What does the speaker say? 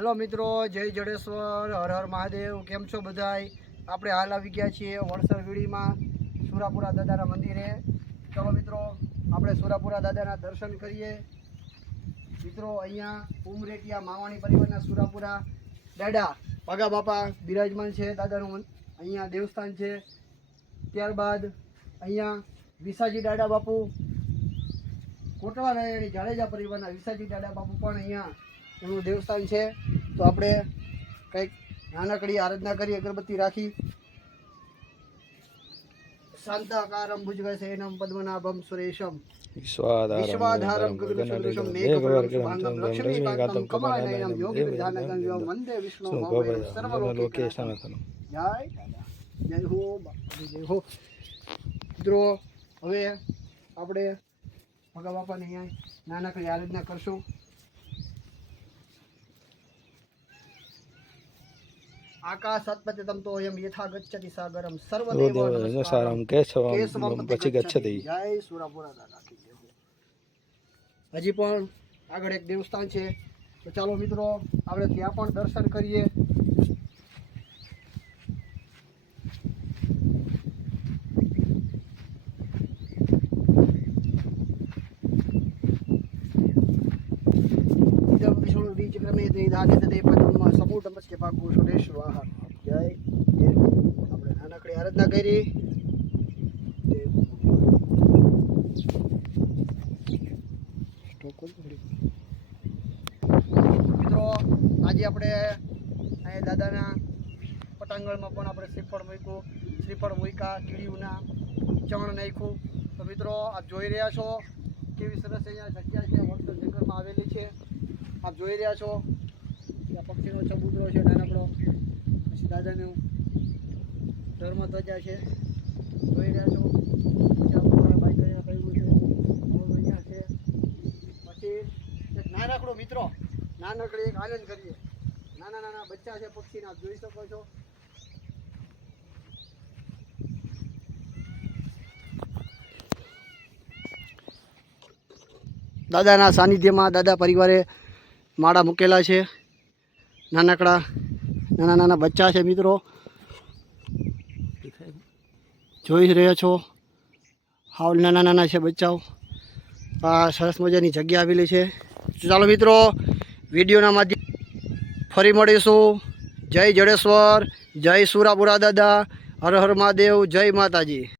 Hello મિત્રો, જય જડેશ્વર, હર હર મહાદેવ। કેમ છો બધાય? આપણે હાલ આવી ગયા છીએ વડસર વીડીમાં સુરાપુરા દાદાના મંદિરે। ચલો મિત્રો, આપણે સુરાપુરા દાદાના દર્શન કરીએ। મિત્રો, અહીંયા ઉમરેટિયા માવાણી પરિવારના સુરાપુરા દાદા પગા બાપા બિરાજમાન છે। દાદાનું અહીંયા દેવસ્થાન છે। ત્યારબાદ અહીંયા વિસાજી દાદા બાપુ, કોટવા નારાયણી જાડેજા પરિવારના વિસાજી દાદા બાપુ પણ અહીંયા એમનું દેવસ્થાન છે। તો આપણે કંઈક નાનકડી આરાધના કરી, અગરબત્તી રાખી। શાંતાકારમ ભુજગશયનમ પદ્મનાભમ સુરેશમ વિશ્વાધારમ ગગનસદૃશમ મેઘવર્ણચતુર્ભુજમ લક્ષ્મીકાંતમ કમળનયનમ યોગી વિધાનગમ વંદે વિષ્ણુ ભવૈ સર્વલોકેશનાથમ। જય દાદા, જય હો બાપા, જય હો। મિત્રો, હવે આપણે ભગા બાપાને અહીંયા નાનકડી આરાધના કરશું। આકાશત્પતિતમ તો એમ યથા ગચ્છતિ સાગરમ સર્વદેવ નમસ્કારમ કેશવમ પછી ગચ્છતિ। જય સુરાપુરા દાદા કી જય। હજી પણ આગળ એક દેવસ્થાન છે, તો ચાલો મિત્રો આપણે ત્યાં પણ દર્શન કરીએ। આપણે નાનકડી આરાધના કરી। મિત્રો, આજે આપણે અહીંયા દાદાના પટાંગણમાં પણ આપણે શ્રીફળ મૂક્યા, કીડીઓના ચણ નાખ્યું। તો મિત્રો, આપ જોઈ રહ્યા છો કેવી સરસ અહીંયા જગ્યા છે, વડસર જંગલમાં આવેલી છે। આપ જોઈ રહ્યા છો ત્યાં પક્ષીનો ચબૂતરો છે નાનકડો, પછી દાદાનું ધર્મ ધજા છે, જોઈ રહ્યા છો। બાઈક અહીંયા કહ્યું છે, અહીંયા છે। પછી એક નાનકડો મિત્રો, નાનકડી એક આનંદ કરીએ। નાના નાના બચ્ચા છે પક્ષીના, આપ જોઈ શકો છો। દાદાના સાનિધ્યમાં દાદા પરિવારે માળા મૂકેલા છે। નાનકડા નાના બચ્ચા છે મિત્રો, જોઈ રહ્યા છો। હાવ નાના છે બચ્ચાઓ। આ સરસ મજાની જગ્યા આવેલી છે। ચાલો મિત્રો, વિડીયોના માધ્યમ ફરી મળીશું। જય જડેશ્વર, જય સુરાપુરા દાદા, હર હર મહાદેવ, જય માતાજી।